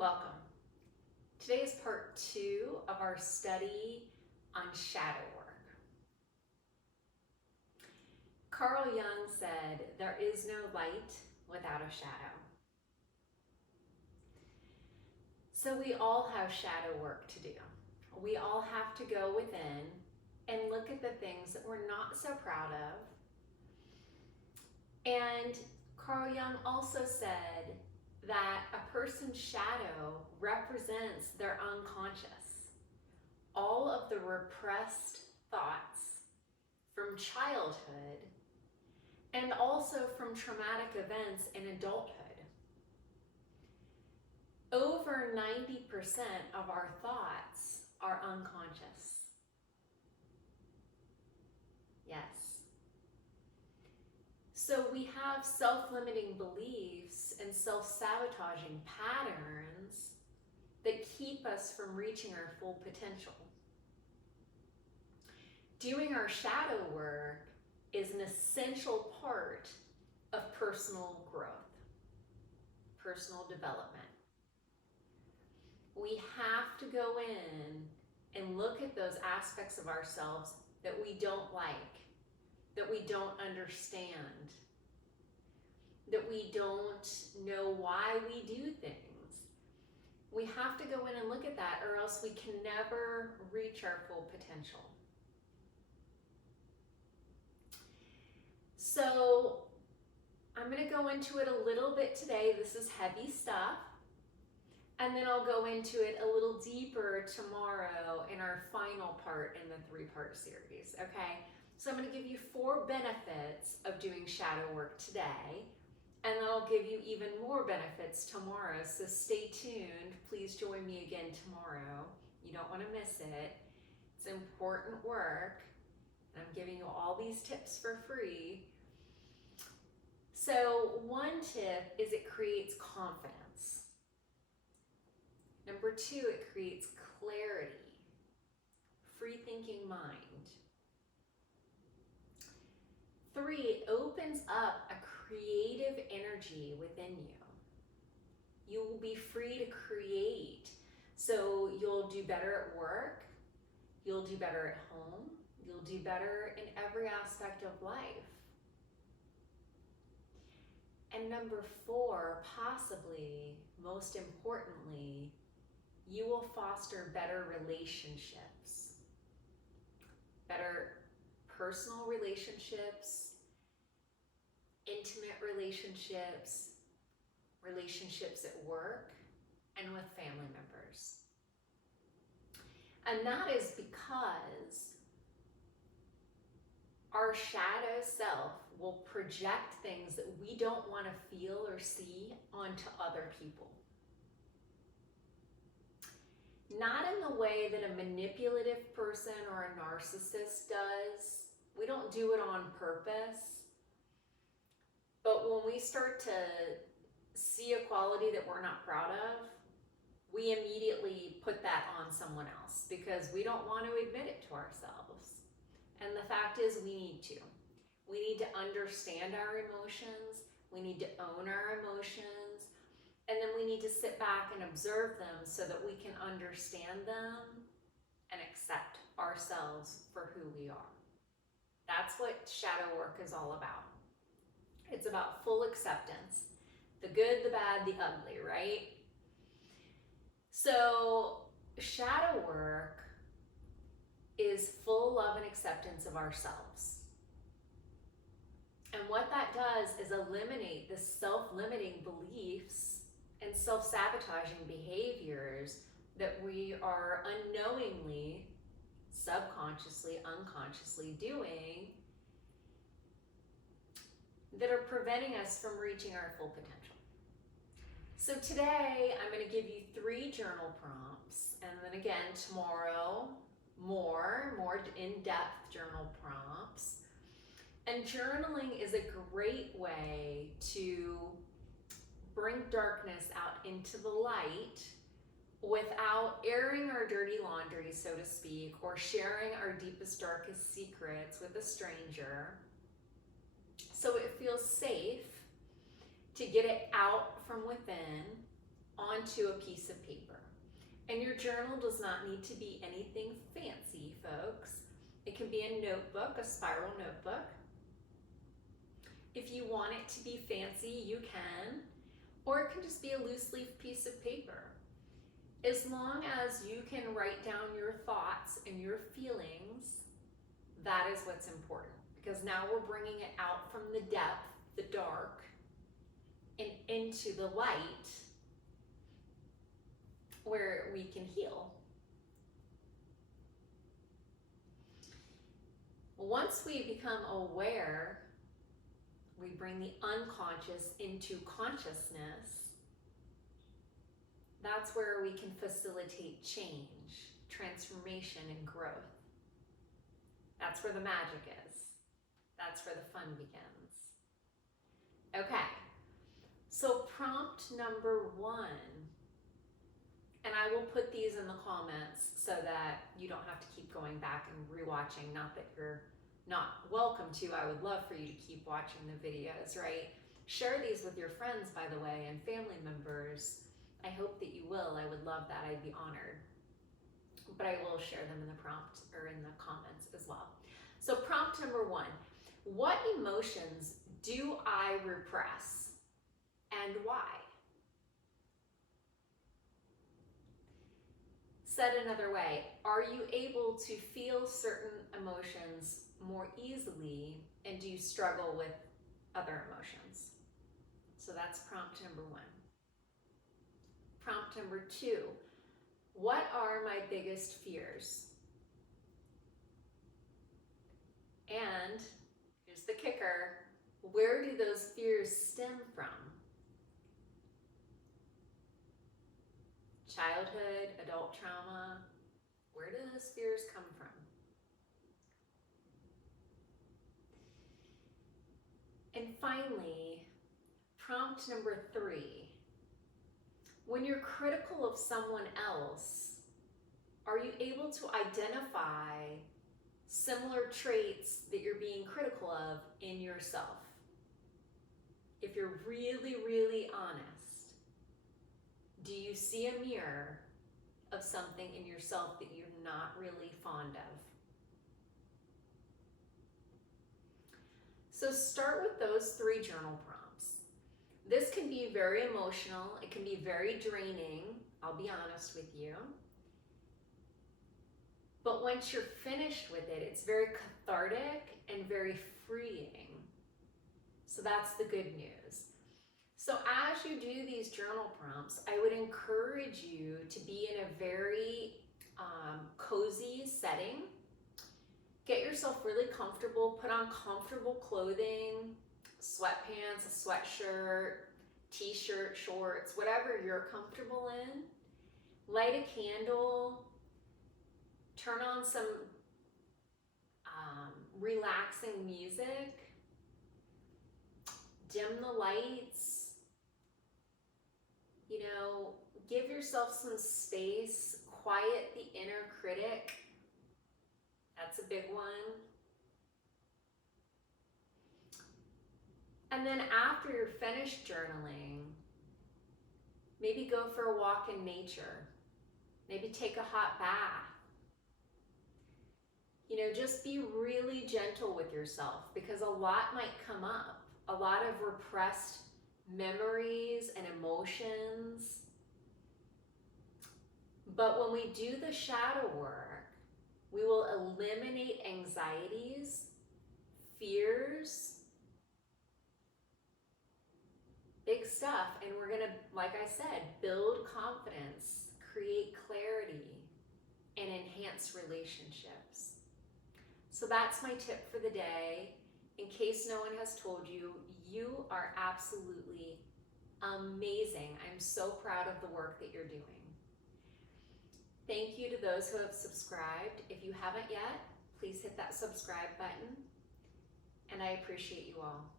Welcome. Today is part 2 of our study on shadow work. Carl Jung said, "There is no light without a shadow." So we all have shadow work to do. We all have to go within and look at the things that we're not so proud of. And Carl Jung also said that a person's shadow represents their unconscious. All of the repressed thoughts from childhood and also from traumatic events in adulthood. Over 90% of our thoughts are unconscious. Yes. So we have self-limiting beliefs and self-sabotaging patterns that keep us from reaching our full potential. Doing our shadow work is an essential part of personal growth, personal development. We have to go in and look at those aspects of ourselves that we don't like, that we don't understand, that we don't know why we do things. We have to go in and look at that, or else we can never reach our full potential. So I'm going to go into it a little bit today. This is heavy stuff. And then I'll go into it a little deeper tomorrow in our final part in the 3-part series, okay? So I'm going to give you 4 benefits of doing shadow work today, and then I'll give you even more benefits tomorrow. So stay tuned. Please join me again tomorrow. You don't want to miss it. It's important work. And I'm giving you all these tips for free. So one tip is it creates confidence. Number 2, it creates clarity, free thinking mind. 3, it opens up a creative energy within you. You will be free to create. So you'll do better at work, you'll do better at home, you'll do better in every aspect of life. And number 4, possibly most importantly, you will foster better relationships, better personal relationships, intimate relationships, relationships at work, and with family members. And that is because our shadow self will project things that we don't want to feel or see onto other people. Not in the way that a manipulative person or a narcissist does. We don't do it on purpose. But when we start to see a quality that we're not proud of, we immediately put that on someone else because we don't want to admit it to ourselves. And the fact is we need to. We need to understand our emotions. We need to own our emotions. And then we need to sit back and observe them so that we can understand them and accept ourselves for who we are. That's what shadow work is all about. It's about full acceptance. The good, the bad, the ugly, right? So shadow work is full love and acceptance of ourselves. And what that does is eliminate the self-limiting beliefs and self-sabotaging behaviors that we are unknowingly, subconsciously, unconsciously doing that are preventing us from reaching our full potential. So today I'm going to give you 3 journal prompts, and then again tomorrow more in-depth journal prompts. And journaling is a great way to bring darkness out into the light without airing our dirty laundry, so to speak, or sharing our deepest, darkest secrets with a stranger. So it feels safe to get it out from within, on onto a piece of paper. And your journal does not need to be anything fancy, folks. It can be a notebook, a spiral notebook. If you want it to be fancy, you can, or it can just be a loose leaf piece of paper. As long as you can write down your thoughts and your feelings, that is what's important, because now we're bringing it out from the depth, the dark, and into the light where we can heal. Once we become aware, we bring the unconscious into consciousness. That's where we can facilitate change, transformation, and growth. That's where the magic is. That's where the fun begins. Okay, so prompt number 1, and I will put these in the comments so that you don't have to keep going back and rewatching. Not that you're not welcome to. I would love for you to keep watching the videos, right? Share these with your friends, by the way, and family members. I hope that you will. I would love that. I'd be honored. But I will share them in the prompt or in the comments as well. So prompt number 1, what emotions do I repress and why? Said another way, are you able to feel certain emotions more easily, and do you struggle with other emotions? So that's prompt number 1. Prompt number 2, what are my biggest fears? And here's the kicker, where do those fears stem from? Childhood, adult trauma, where do those fears come from? And finally, prompt number 3, when you're critical of someone else, are you able to identify similar traits that you're being critical of in yourself? If you're really, really honest, do you see a mirror of something in yourself that you're not really fond of? So start with those 3 journal prompts. This can be very emotional. It can be very draining. I'll be honest with you. But once you're finished with it, it's very cathartic and very freeing. So that's the good news. So as you do these journal prompts, I would encourage you to be in a very cozy setting. Get yourself really comfortable, put on comfortable clothing, sweatpants, a sweatshirt, t-shirt, shorts, whatever you're comfortable in. Light a candle, turn on some relaxing music, dim the lights, you know, give yourself some space, quiet the inner critic. That's a big one. And then after you're finished journaling, maybe go for a walk in nature. Maybe take a hot bath. You know, just be really gentle with yourself, because a lot might come up. A lot of repressed memories and emotions. But when we do the shadow work, we will eliminate anxieties, fears, big stuff. And we're gonna, like I said, build confidence, create clarity, and enhance relationships. So that's my tip for the day. In case no one has told you, you are absolutely amazing. I'm so proud of the work that you're doing. Thank you to those who have subscribed. If you haven't yet, please hit that subscribe button. And I appreciate you all.